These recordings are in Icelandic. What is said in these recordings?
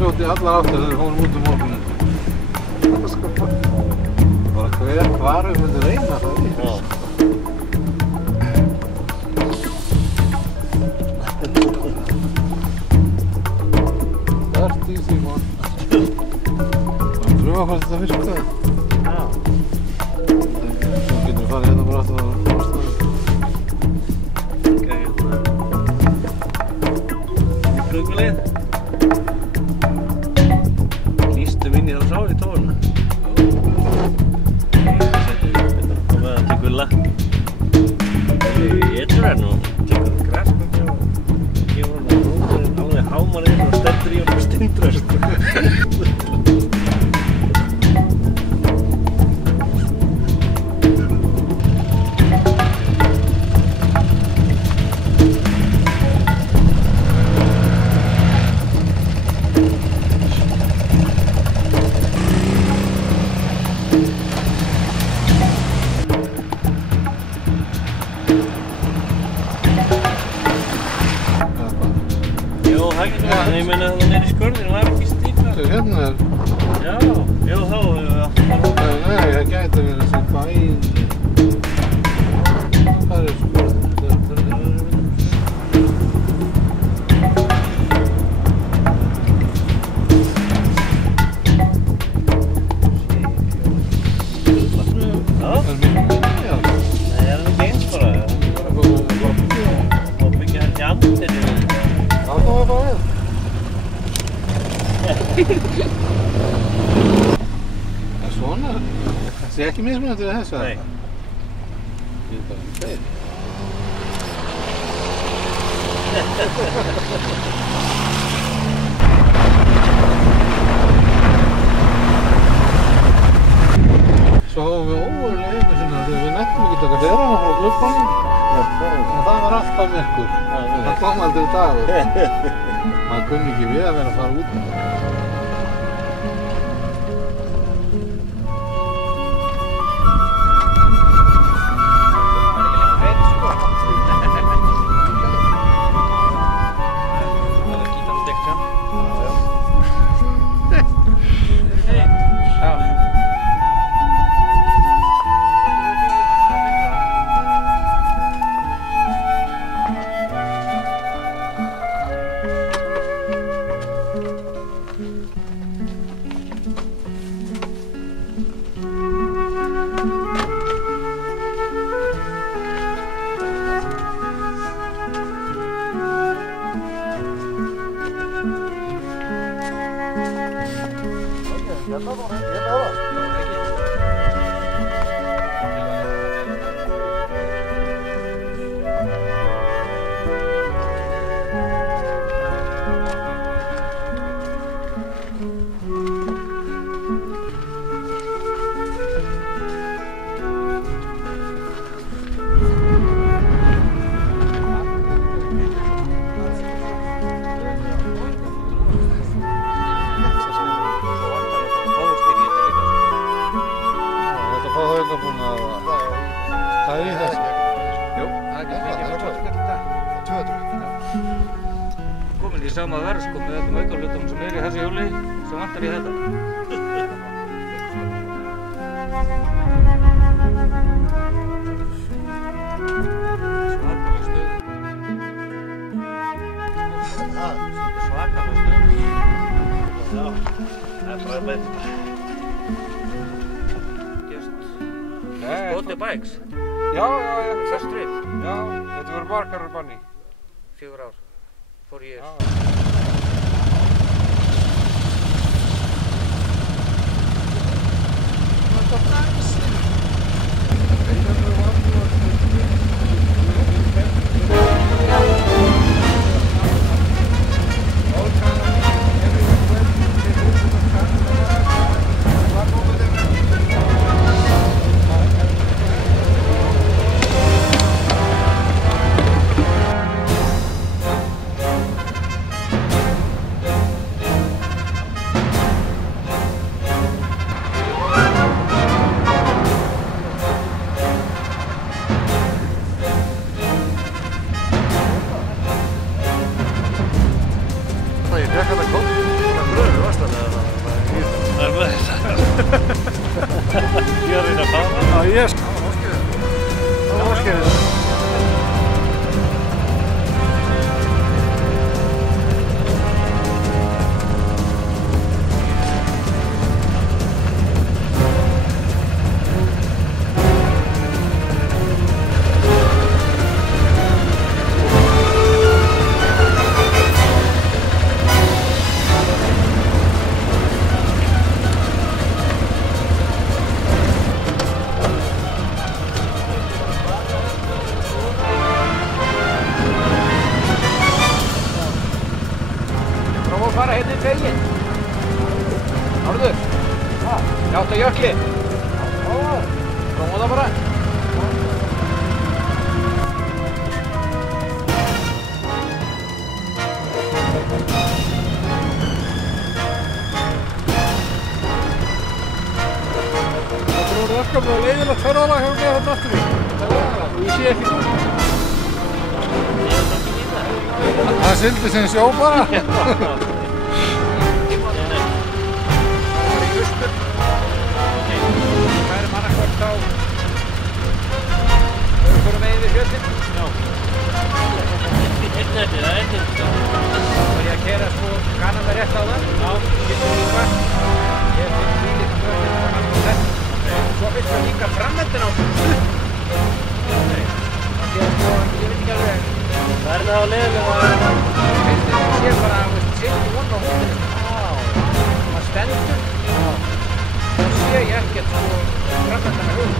fljótt í allar áttir þegar við fórum út morguninn. Bara hvar við myndum reyna það í. Þart í Símon. Það pröfa hvort þetta virkaði. Já. Svo getum við farið hérna bara aftur á fórstæðu. Brugulið. Lýstum inn í þá sá við tóna. Og meðan tekur lapp. Ég tror nú tekur græskvöngja og gefur hann að rúðurinn alveg hámarinn og stendur í hann og stindrast. Ég meina það nýri skurðinu var ekki stíkað. Hérna er... Já, þá hefur við aftur bara... Nei, það gæti verið þessi bæn... Það er skurðin. Já. Það er mikið minni, já. Nei, það er ekki eins bara. Það er bara að byggja þetta í andinu. Já, það var bara við. En svona, það sé ekki mismunandi við þessu. Nei. Ég er bara tveir. Svo hófum við óverulega einu sinna þegar við nettum ekki taka hleraðna frá glugganum. Og það var alltaf myrkur. Það kom aldrei dagur. Man kunni ekki við að vera að fara út með það. Í sama verð sko með öllum aukahlutum sem í þessu hjóli sem vantar í þetta. Svakalega stuð. Svakalega stuð. Já, það er bara með. Gerst. Spotty Bikes. Já. First trip. Já, þetta voru margar banni. 4 ár. 4 years. Árður, ég átt að jökli. Prófa það bara. Það er verkefni og leiðilegt ferðalag hjá mér þetta aftur í. Og ég sé ekki nú. Það sildi sem sjó bara. Þá við fórum megin við fjöllin. Já. Það er þetta. Þá var ég að keyra sko Kanada rétt á það. Já. Fyrstu líka. Ég finn líka fjöllin og hann og þess. Svo finnst það líka framöndin á stutt. Ég veit ekki alveg. Það er það á leiðilega. Finnst þetta sé bara, sitting one á hóndinu. Það stendur. Þá sé ég ekkert sko framöndin með hund.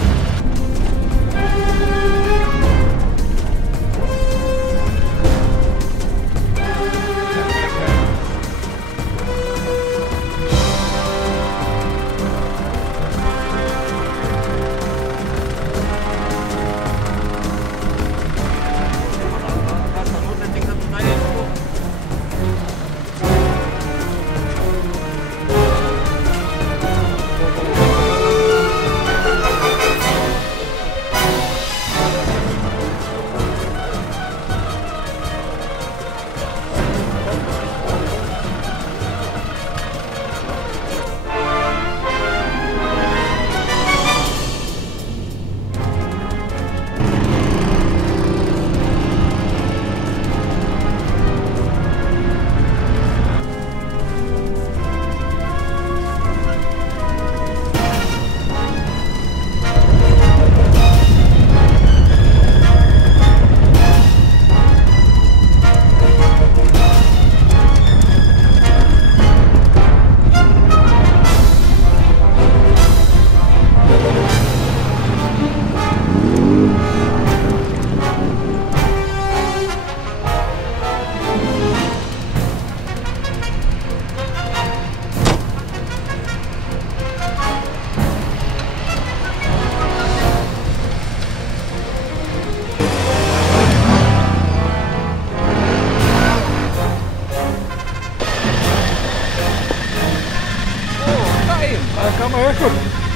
Það er gaman hjá ykkur.